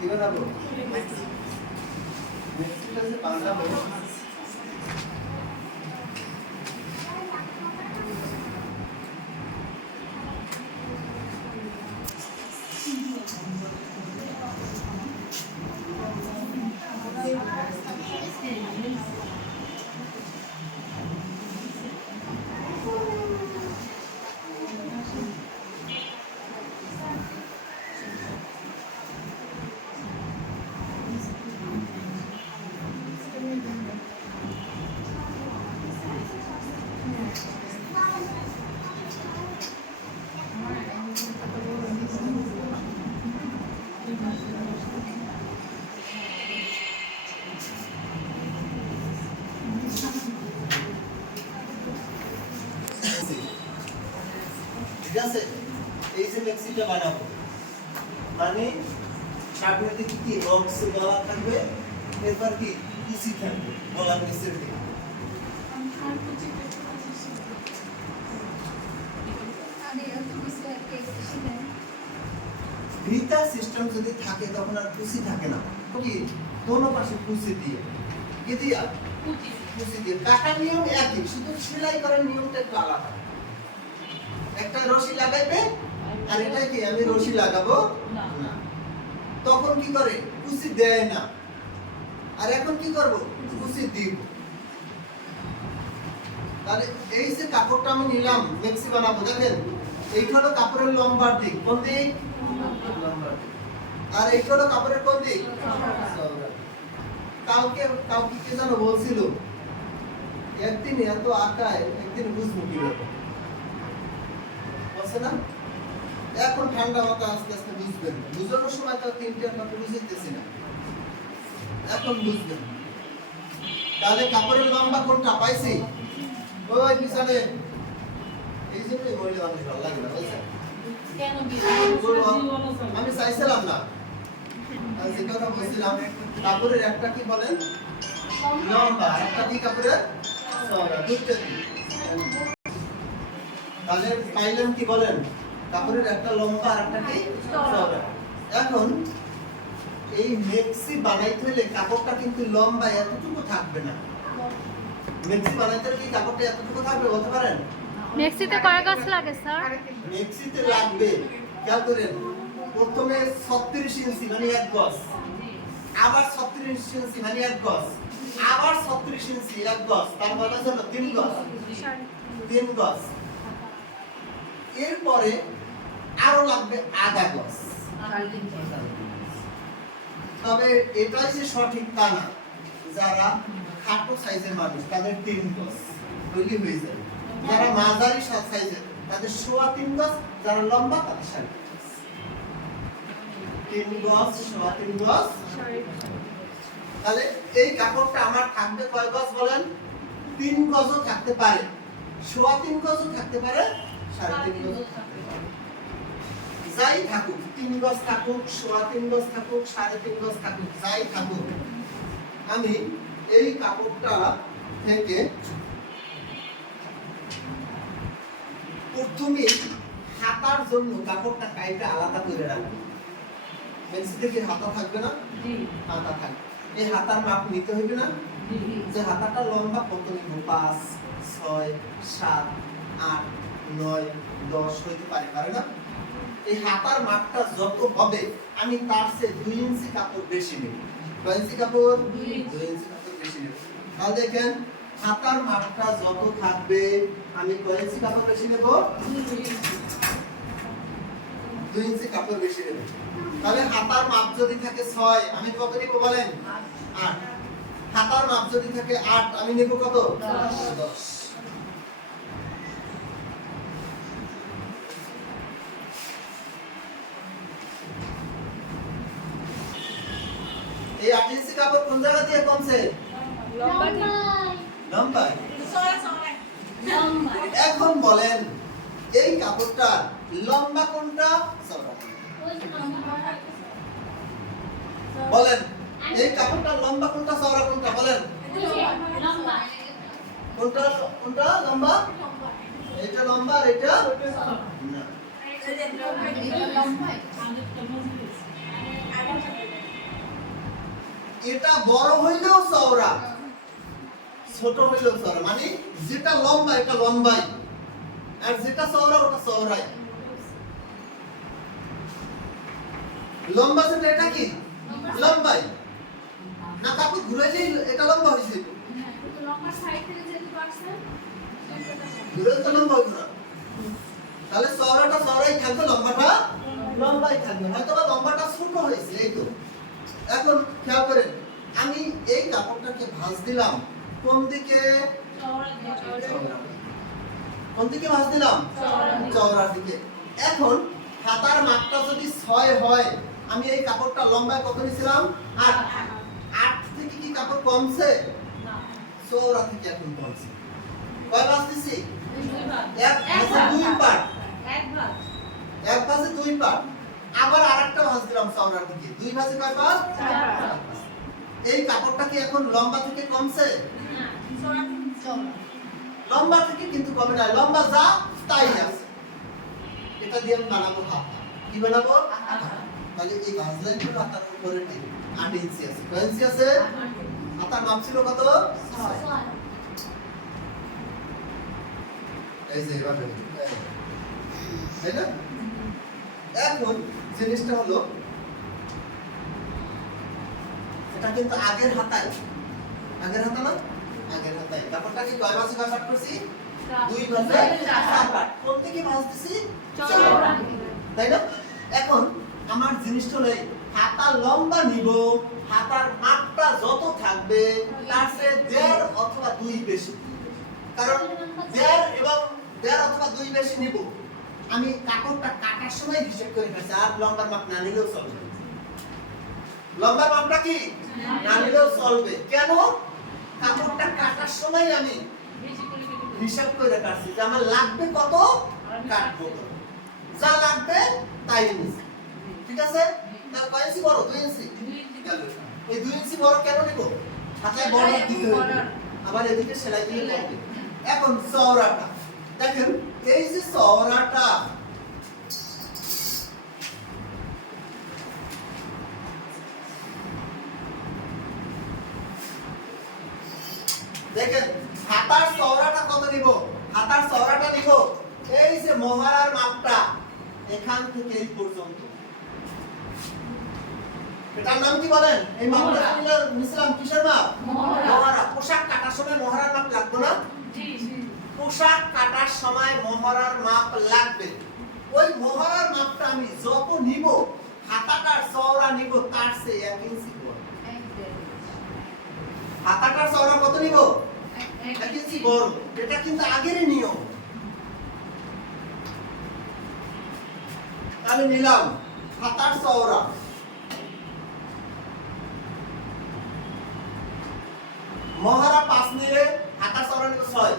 কি তো? মেক্সিটা যে বাংলা। ঠিক আছে এই যে মেক্সিটা বানাবো। মানে সামনের দিকে কি বক্স গলা থাকবে এরপর কি? কুচি থাকবে গলার নিচের দিকে ভিতা সিস্টেম যদি থাকে তখন আর কুচি থাকে না। কি? দোনো পাশে কুচি দিয়ে। কি দিয়া? কুচি দিয়ে। কাটার নিয়ম একই শুধু সেলাই করার নিয়মটা একটু আলাদা। একটা রশি লাগাইবে আর এটা কি আমি রশি লাগাবো? না। তখন কি করে? কুচি দেয় না। আর এখন কি করব? কুচি দিব। তাহলে এই যে কাপড়টা আমি নিলাম মেক্সি বানাবো দেখেন এইটা হলো কাপড়ের লম্বার দিক। কোন দিক? আর এইটা হলো কাপড়ের কোন দিক। কালকে কালকে কে যেন বলছিল একদিন এত আঁকায় একদিন বুঝব কি বলছে না? এখন ঠান্ডা মাথা আস্তে আস্তে বুঝবেন বুঝানোর সময় তো তিনটে কথা বুঝাইতেছি না। এখন বুঝবেন। তাহলে কাপড়ের লম্বা কোনটা পাইছি? ওই পিছনে। এই জন্যই মহিলা মানুষ ভালো লাগে না বুঝছেন? আমি চাইছিলাম না। যে কথা বলছিলাম কাপড়ের একটা কি বলেন? লম্বা। একটা কি কাপড়ের? দুটো তাহলে পাইলেন কি বলেন? কাপড়ের একটা লম্বা আর একটা কি? চওড়া। এখন এই মেক্সি বানাইতে হলে কাপড়টা কিন্তু লম্বা এতটুকু থাকবে না। মেক্সি বানাইতে হলে কি কাপড়টা এতটুকু থাকবে বলতে পারেন? মেক্সিতে কয় গাছ লাগে স্যার? মেক্সিতে লাগবে খেয়াল করেন প্রথমে ছত্রিশ ইঞ্চি মানে এক গজ। আবার ছত্রিশ ইঞ্চি মানে এক গজ। আবার ছত্রিশ ইঞ্চি এক গজ। তার মানে হলো তিন গজ। তিন গজ। এরপরে আরও লাগবে আধা গজ তবে এটাই যে সঠিক তা না। যারা খাটো সাইজের মানুষ, তাদের তিন গজ তৈরি হয়ে যাবে যারা মাঝারি সাইজের, তাদের সোয়া তিন গজ যারা লম্বা, তাদের সাড়ে তিন গজ। সোয়া তিন গজ তাহলে এই কাপড়টা আমার থাকবে কয় গজ বলেন? তিন গজও থাকতে পারে। সোয়া তিন গজও থাকতে পারে, সাড়ে তিন গজও থাকতে যাই থাকুক তিন গজ থাকুক সোয়া তিন গজ থাকুক সাড়ে তিন গজ থাকুক যাই থাকুক আমি এই কাপড়টা থেকে প্রথমে হাতার জন্য কাপড়টা কাইটা আলাদা করে রাখব। মেক্সি থেকে হাতা থাকবে না? হাতা থাকবে এই হাতার মাপ নিতে হইবে না? যে হাতাটা লম্বা কত নিব পাঁচ ছয় সাত আট নয় দশ হইতে পারে পারে না? এই হাতার মাপটা যত হবে আমি তার চেয়ে দুই ইঞ্চি কাপড় বেশি নেব। কয় ইঞ্চি কাপড়। দুই ইঞ্চি। কাপড় বেশি নেব। তাহলে দেখেন হাতার মাপটা যত থাকবে আমি কয় ইঞ্চি কাপড় বেশি নেব? দুই ইঞ্চি কাপড় বেশি নেব। তাহলে হাতার মাপ যদি থাকে ছয় আমি কত নিব বলেন? আট। হাতার মাপ যদি থাকে আট আমি নেব কত? দশ। এই আট ইঞ্চি কাপড় কোন জায়গা দিয়ে কমছে? লম্বায়। এখন বলেন এই কাপড়টা লম্বা কোনটা? চওড়া বলেন এই কাপড়টা লম্বা কোনটা চওড়া কোনটা? বলেন। কোনটা কোনটা লম্বা? এটা লম্বা আর এটা? না। এটা বড় হইলেও চওড়া, ছোট হইলেও চওড়া। মানে যেটা লম্বা, এটা লম্বাই। আর যেটা চওড়া, ওটা চওড়াই। লম্বা যেটা, এটা কি? লম্বাই। না কাপড় ঘুরাইলেই এটা লম্বা হয়েছে তো লম্বা তাহলে চওড়াটা চওড়াই থাকবে, লম্বাটা লম্বাই থাকবে। হয়তো বা লম্বাটা ছোট হয়েছে, এই তো। এখন খেয়াল করেন, আমি এই কাপড়টাকে ভাঁজ দিলাম। কোন দিকে? কোন দিকে ভাঁজ দিলাম? চওড়ার দিকে। এখন হাতার মাপটা যদি ছয় হয়, আমি এই কাপড়টা লম্বায় কত নিয়েছিলাম আট। আট থেকে কি কাপড় কমছে? চওড়া থেকে এখন কমছে। কয় ভাঁজ দিছি? এক ভাঁজে দুই পার্ট এক ভাঁজে দুই পার্ট আবার আরেকটা ভাঁজ দিলাম চওড়ার দিকে। দুই ভাঁজে কয় পার্ট এই কাপড়টা কি এখন লম্বা থেকে কমছে? লম্বা থেকে কিন্তু কমে না লম্বা যা তাই আছে। এটা দিয়ে আমি বানাবো হাত। কি বানাবো? তাহলে এই ভাঁজ লাইনগুলো হাতার উপরে নেই। আট ইঞ্চি আছে। কয় ইঞ্চি আছে? হাতার মাপ ছিল কত? এই যে এই। তাই না? এখন জিনিসটা হলো এটা কিন্তু আগের হাতায়। আগের হাতা না? আগের হাতায়। ব্যাপারটা কি কয় মাসে কয় করছি। দুই মাসে চার কোন থেকে মাস দিছি তাই না? এখন আমার জিনিসটা নেই হাতা লম্বা নিব হাতার মাপটা যত থাকবে তার চেয়ে দেড় অথবা দুই বেশি। কারণ দেড় এবং দেড় অথবা দুই বেশি নিব। আমি কাপড়টা কাটার সময় হিসেব করে গেছি আর লম্বার মাপ না নিলেও চলবে। লম্বার মাপটা কি? না নিলেও চলবে। কেন? কাপড়টা কাটার সময় আমি হিসাব করে কাটছি যে আমার লাগবে কত? কাটবো যা লাগবে তাই নিছি। ঠিক আছে? তার কয় ইঞ্চি বড়? দুই ইঞ্চি। এই দুই ইঞ্চি বড় কেন নিব? হাতে বড় দিতে হবে। আবার এদিকে সেলাই দিয়ে এখন চওড়াটা। দেখেন এই যে চওড়াটা দেখেন হাতার চওড়াটা কত নিব? হাতার চওড়াটা নিব। এই যে মহারার মাপটা এখান থেকে এই পর্যন্ত। এটার নাম কি বলেন? এই মাপটা। নিলাম কিসের মাপ। মহড়া পোশাক কাটার সময় মহারার মাপ লাগবে না? পোশাক কাটার সময় মহড়ার মাপ লাগবে। ওই মহড়ার মাপটা আমি যত নিব হাতাটার চওড়া নিব তার চেয়ে এক ইঞ্চি হাতাটার চওড়া কত নিব? এক ইঞ্চি বড়। এটা কিন্তু আগেরই নিয়ম। আমি নিলাম হাতার চওড়া। মহারা পাঁচ নিলে হাতার চওড়া নিব ছয়।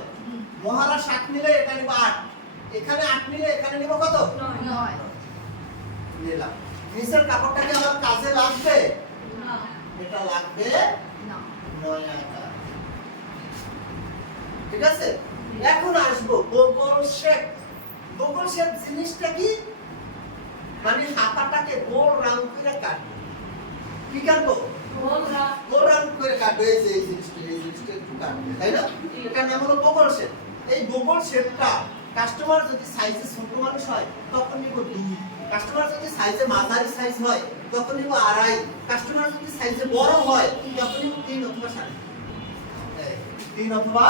মহারা সাত নিলে এটা নিব আট। এখানে আট নিলে এখানে নিব কত? নিলাম। নিচের আমার কাজে লাগবে? এটা লাগবে? নয় আকার ঠিক আছে? এখন আসব শেপ। শেপ জিনিসটা কি? মানে হাতাটাকে গোল রাউন্ড করে কাটবো। কি কাটবো? গোল রাউন্ড। করে কাটবো। এই যে এই জিনিসটা এই জিনিসটা একটু কাটবে তাই না? এটার নাম হলো বগল শেপ। এই বগল শেপটা কাস্টমার যদি সাইজে ছোট মানুষ হয়, তখন নিব দুই। কাস্টমার যদি সাইজে মাঝারি সাইজ হয়, তখন নিব আড়াই। কাস্টমার যদি সাইজে বড় হয়, তখন নিব তিন অথবা সাড়ে। তিন। অথবা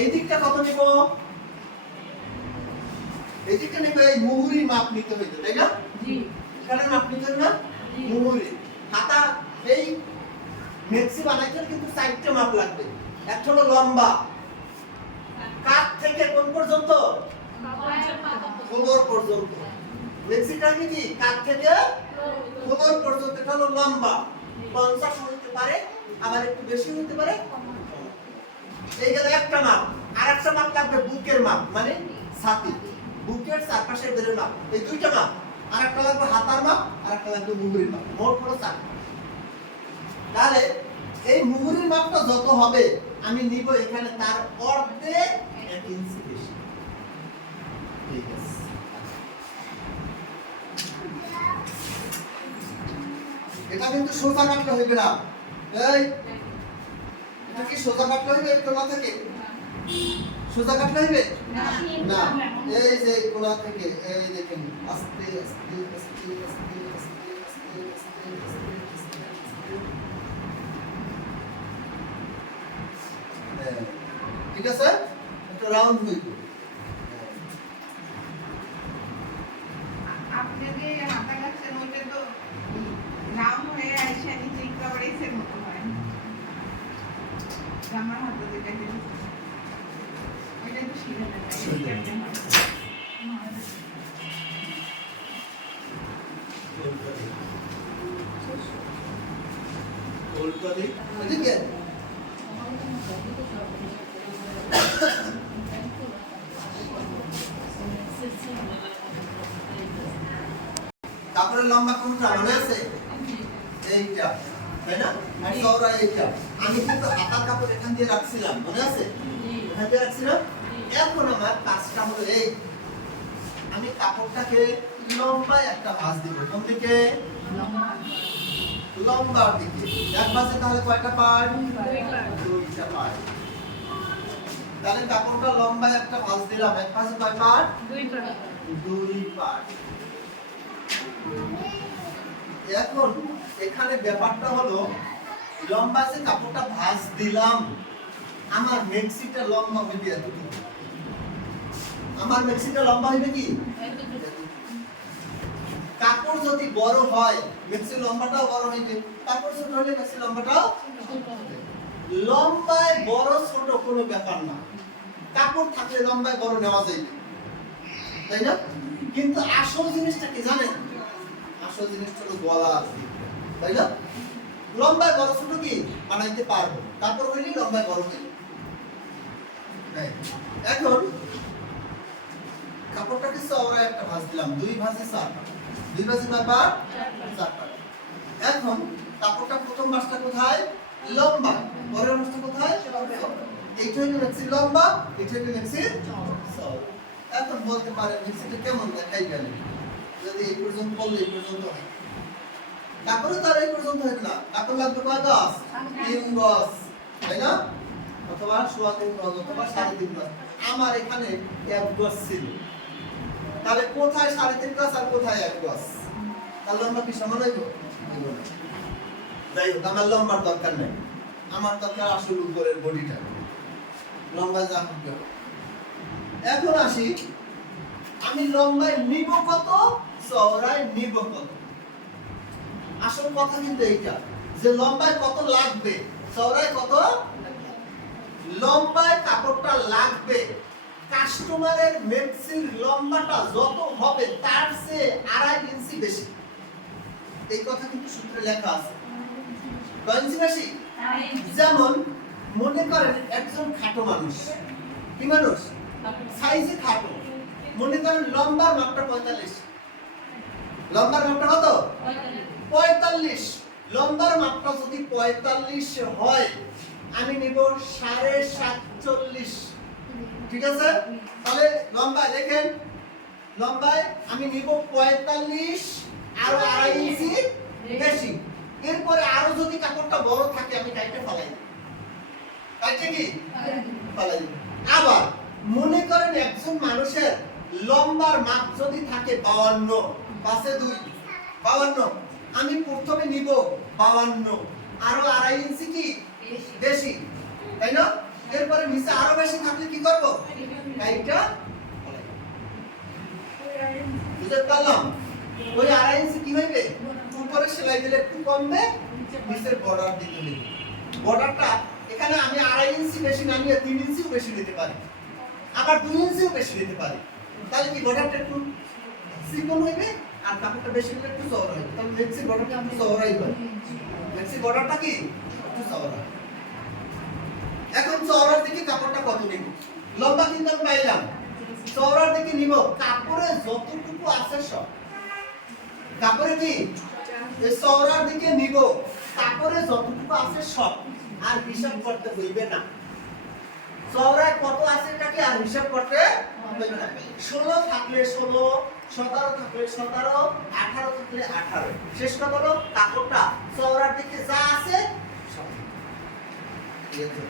এই দিকটা কত নিব? দিকটা এই মুহুরি মাপ নিতে হইতো তাই না? এখানে মাপ নিতে না? মুহুরি। হাতা এই মেক্সি বানাইতে কিন্তু চারটে মাপ লাগবে। একটা হলো লম্বা। কাঠ থেকে কোন পর্যন্ত? কোমর পর্যন্ত। মেক্সিটা কি কাঠ থেকে? কোমর পর্যন্ত। এটা হলো লম্বা। পঞ্চাশ হতে পারে আবার একটু বেশি হতে পারে। এই গেল একটা মাপ। আর একটা মাপ লাগবে বুকের মাপ মানে ছাতি। বুকের চারপাশের বেরোর মাপ এই দুইটা মাপ আর একটা লাগবে হাতার মাপ আর একটা লাগবে মুহুরির মাপ মোট হলো চার। তাহলে এই মুহুরির মাপটা যত হবে, আমি নিব এখানে তার অর্ধেক এক ইঞ্চি বেশি। ঠিক আছে। এটা কিন্তু সোজা কাটলে হইবে না। এই, এটা কি সোজা কাটলে হইবে কোনা থেকে? সোজা কাটলে হইবে না এই যে কোনা থেকে এই দেখেন আস্তে আস্তে আস্তে আস্তে আস্তে আস্তে আস্তে হ্যাঁ, ঠিক আছে? একটু রাউন্ড হইব। আপনি যে হাতা গাছের ওইটা তো রাউন্ড হয়ে আইসা নিচে মতো হয়। হাতে যেটা দিল ওইটা তো শিখে নেবে উল্টো দিক এদিকে তারপরে লম্বা কোনটা? মনে আছে? এইটা তাই না? আর চওড়া এইটা। আমি কিন্তু হাতার কাপড় এখান দিয়ে রাখছিলাম মনে আছে? এখান দিয়ে রাখছিলাম? এখন আমার কাজটা হলো এই। আমি কাপড়টাকে লম্বা একটা ভাঁজ দিব, কোন দিকে? লম্বার দিকে। এক ভাঁজে তাহলে কয়টা পার্ট দুইটা পার্ট তাহলে কাপড়টা লম্বা একটা ভাঁজ দিলাম। এক ভাঁজে কয় পার্ট দুই পার্ট এখন এখানে ব্যাপারটা হলো, লম্বা যে কাপড়টা ভাঁজ দিলাম, আমার মেক্সিটা লম্বা হইবে এতটুকু আমার মেক্সিটা লম্বা হইবে কি? কাপড় যদি বড় হয় মেক্সি লম্বাটাও বড় হইবে। কাপড় ছোট হলে মেক্সি লম্বাটাও লম্বায় বড়, ছোট কোনো ব্যাপার না। কাপড় থাকলে লম্বায় বড় নেওয়া যাইবে তাই না? কিন্তু আসল জিনিসটা কি জানেন? আসল জিনিসটা হলো গলা দিক। তাই না? লম্বায় বড়, ছোট কি? বানাইতে পারব। তারপর হইলে লম্বায় বড় হইলে। এখন কাপড়টাকে চওড়া একটা ভাঁজ দিলাম। দুই ভাঁজে চার। দুই ভাঁজে কয় পাট চার। এখন কাপড়টা প্রথম মাসটা কোথায়? লম্বা। পরের মাসটা কোথায়। এইটা হইলে মেক্সি লম্বা এটা হইলে চওড়া। এখন বলতে পারেন মেক্সিটা কেমন দেখাই গেল। যদি এই পর্যন্ত বললে এই পর্যন্ত হয়। তারপরে তার এই পর্যন্ত হবে না। কাপড় লাগবে কয় গজ? তিন গজ। তাই না? অথবা সোয়া তিন গজ অথবা সাড়ে তিন গজ। আমার এখানে এক গজ ছিল। তাহলে কোথায় সাড়ে তিন গজ আর কোথায় এক গজ তার লম্বা কি সমান হইব? যাই হোক, আমার লম্বার দরকার নেই। আমার দরকার আসল উপরের বডিটা। লম্বা যা হবে। এখন আসি, আমি লম্বায় নিব কত, চওড়ায় নিব কত? আসল কথা কিন্তু এইটা, যে লম্বায় কত লাগবে, চওড়ায় কত? লম্বায় কাপড়টা লাগবে। কাস্টমারের মেক্সির লম্বাটা যত হবে, তার চেয়ে আড়াই ইঞ্চি বেশি। এই কথা কিন্তু সূত্রে লেখা আছে। ইঞ্চি যেমন মনে করেন একজন খাটো মানুষ। কি মানুষ? সাইজে খাটো। মনে করেন লম্বার মাপটা পঁয়তাল্লিশ। লম্বার মাপটা কত? পঁয়তাল্লিশ। লম্বার মাপটা যদি পঁয়তাল্লিশ হয়, আমি নিব সাড়ে সাতচল্লিশ। ঠিক আছে? তাহলে লম্বা দেখেন। লম্বায় আমি নিব পঁয়তাল্লিশ আরও আড়াই ইঞ্চি বেশি। এরপরে আরও যদি কাপড়টা বড় থাকে আমি কাইটে ফেলাই। কাইটে কি? ফেলাই আবার মনে করেন একজন মানুষের লম্বার মাপ যদি থাকে বাউান্ন পাশে দুই বাউান্ন আমি প্রথমে নিব বাউান্ন আরও আড়াই ইঞ্চি কি? বেশি। তাই না? এরপরে নিচে আরও বেশি থাকলে কি করব? কাইটা বুঝতে পারলাম? ওই আড়াই ইঞ্চি কি হইবে? উপরে সেলাই দিলে একটু কমবে নিচের বর্ডার দিতে হবে বর্ডারটা এখানে আমি আড়াই ইঞ্চি বেশি না নিয়ে তিন ইঞ্চিও বেশি নিতে পারি। আবার দুই ইঞ্চিও বেশি নিতে পারি। তাহলে কি বর্ডারটা একটু চিকন হইবে? আর কাপড়টা বেশি হলে একটু চওড়া হইবে। তাহলে লেক্সি বর্ডারটা একটু চওড়াই হয়। লেক্সি বর্ডারটা কি? একটু চওড়া এখন চওড়ার দিকে কাপড়টা কত নিব? লম্বা কিন্তু আমি পাইলাম। চওড়ার দিকে নিব। কাপড়ে যতটুকু আছে সব। কাপড়ে কি? চওড়ার দিকে নিব। কাপড়ে যতটুকু আছে সব। আর হিসাব করতে হইবে না। চওড়ায় কত আছে এটা কি আর হিসাব করতে ষোলো থাকলে ষোলো, সতেরো থাকলে সতেরো, আঠারো থাকলে আঠারো। শেষ কথা হলো, কাপড়টা চওড়ার দিকে যা আছে আসলাম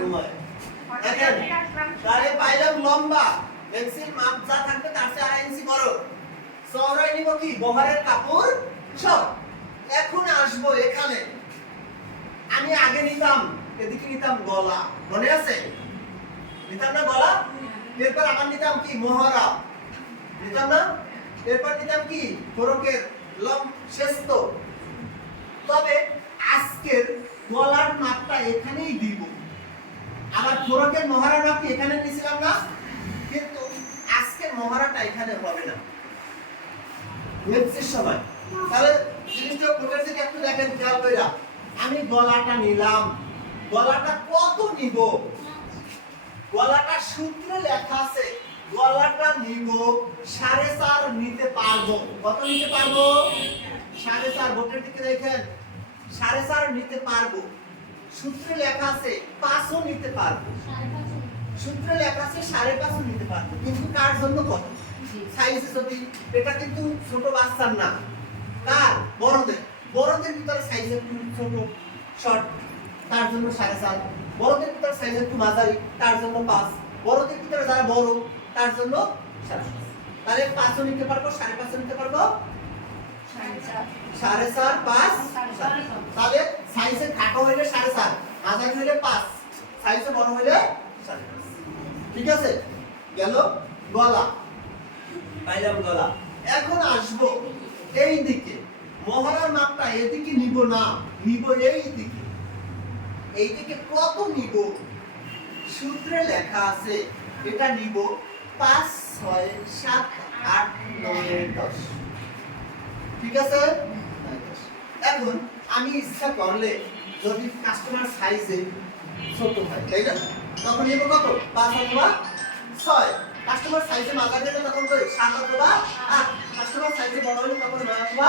ঘুমায় হসপিটাল থেকে আসলাম তাহলে পাইলাম লম্বা থাকবে কাপড়? সব। এখন আসব এখানে। আমি আগে নিতাম। এদিকে নিতাম গলা। মনে আছে? নিতাম না গলা? এরপর আবার নিতাম কি? মহারা নিতাম না? এরপর নিতাম কি? ফরকের লম শেস্ত তবে আজকের গলার মাপটা এখানেই দিব। আবার ফোরকের মহারাটা কি এখানে নিয়েছিলাম না? কিন্তু আজকের মহারাটা এখানে হবে না। সময়। তাহলে জিনিসটা কোটার একটু দেখেন, খেয়াল কইরা। আমি গলাটা নিলাম। গলাটা কত নিব? গলাটা সূত্রে লেখা আছে, গলাটা নিব, সাড়ে চার নিতে পারব। কত নিতে পারব? সাড়ে চার, ভোটের দিকে দেখেন। সাড়ে চার নিতে পারব। সূত্রে লেখা আছে, পাঁচও নিতে পারব। সূত্রে লেখা আছে, সাড়ে পাঁচও নিতে পারব। কিন্তু কার জন্য কত? সাইজে যদি, এটা কিন্তু ছোট বাচ্চার না। কার? বড়দের। বড়দের ভিতরে সাইজ একটু ছোট, শর্ট। তার জন্য সাড়ে সাত বড়দের ভিতরে সাইজ একটু মাঝারি তার জন্য পাঁচ। বড়দের ভিতরে যারা বড় তার জন্য সাড়ে পাঁচ তাহলে পাঁচও নিতে পারব সাড়ে পাঁচও নিতে পারব? সাড়ে চার। পাঁচ। তাহলে সাইজে খাটো হইলে সাড়ে চার মাঝারি হইলে পাঁচ। সাইজে বড় হইলে সাড়ে পাঁচ। ঠিক আছে? গেল গলা। পাইলাম গলা। এখন আসব এই দিকে মহারার মাপটা এদিকে নিব না নিব এই দিকে এই দিকে কত নিব? সূত্রে লেখা আছে, এটা নিব পাঁচ ছয় সাত আট নয় দশ। ঠিক আছে? এখন আমি ইচ্ছা করলে যদি কাস্টমার সাইজে ছোট হয়, তাই না? তখন নেব কত? পাঁচ অথবা ছয়। কাস্টমার সাইজে মাঝারি হলে তখন সাত অথবা আট। কাস্টমার সাইজে বড় হলে তখন নয় অথবা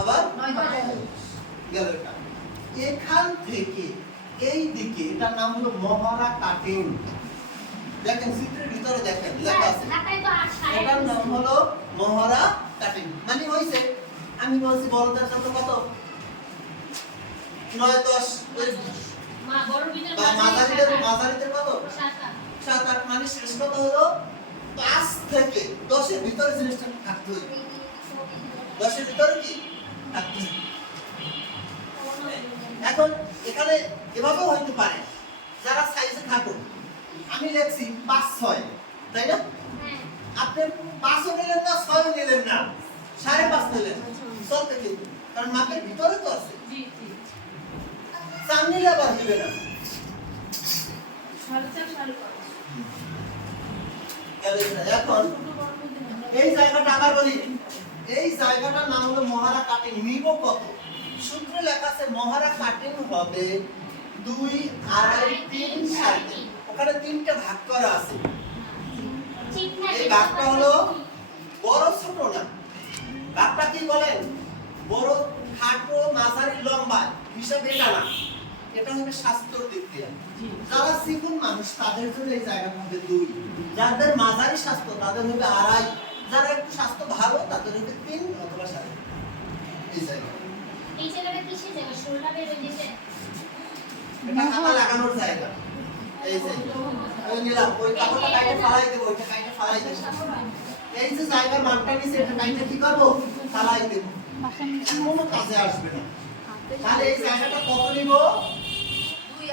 আবার? গেল এখান থেকে এই দিকে এটার নাম হলো মহারা কাটিং। দেখেন চিত্রের ভিতরে দেখেন লেখা আছে। এটার নাম হলো মহারা কাটিং। মানে হইছে আমি বলছি বড়দের জন্য কত? নয় দশ মাঝারিদের মাঝারিদের কত। সাত আট। মানে শেষ কত হলো পাঁচ থেকে দশের ভিতরে জিনিসটা থাকতে হইবে। দশের ভিতরে কি? এখন এখানে এভাবেও হইতে পারে যারা সাইজে থাকুন আমি লিখছি পাঁচ ছয় তাই না? হ্যাঁ। আপনি পাঁচও নিলেন না ছয়ও নিলেন না সাড়ে পাঁচ নিলেন। চলতে কিন্তু কারণ মাপের ভিতরে তো আছে। চার নিলে আবার দিবে না এখন এই জায়গাটা আবার বলি এই জায়গাটার নাম হলো মহারা কাটিং। নিব কত? সূত্রে লেখা আছে মহারা কাটিং হবে দুই, আড়াই, তিন, সাড়ে ওখানে তিনটা ভাগ করা আছে। এই ভাগটা হলো বড় ছোট না। ভাগটা কি বলেন? বড়, খাটো, মাঝারি, লম্বা। হিসাবে এটা না। এটা হবে স্বাস্থ্যর দিক দিয়ে। যারা চিকুন মানুষ, তাদের জন্য এই জায়গাটা হবে দুই। যাদের মাঝারি স্বাস্থ্য, তাদের হবে আড়াই। যারা একটু স্বাস্থ্য ভালো তাদের হবে তিন অথবা সাড়ে এই জায়গা এই জায়গাটা কিসের জায়গা? শোল্ডার বের এটা হাতা লাগানোর জায়গা। এই যে। ওই নিলাম ওই কাপড়টা কাইটে ফালাই দেবো ওইটা কাইটে ফালাই দেবো। এই যে জায়গার মানটা নিচে এটা কাইটে কি করব? ফালাই দেবো। কোনো কাজে আসবে না। তাহলে এই জায়গাটা কত নিব?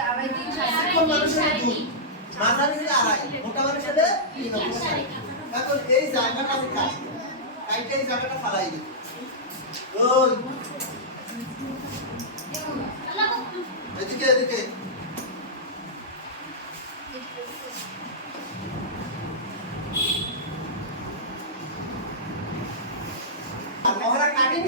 আড়াই তিন সাড়ে মাঝারি হলে আড়াই মোটা মানুষ হলে তিন। এখন এই জায়গাটা আমি এই জায়গাটা ফালাই দিই। এদিকে এদিকে। মহারা কাটিনি?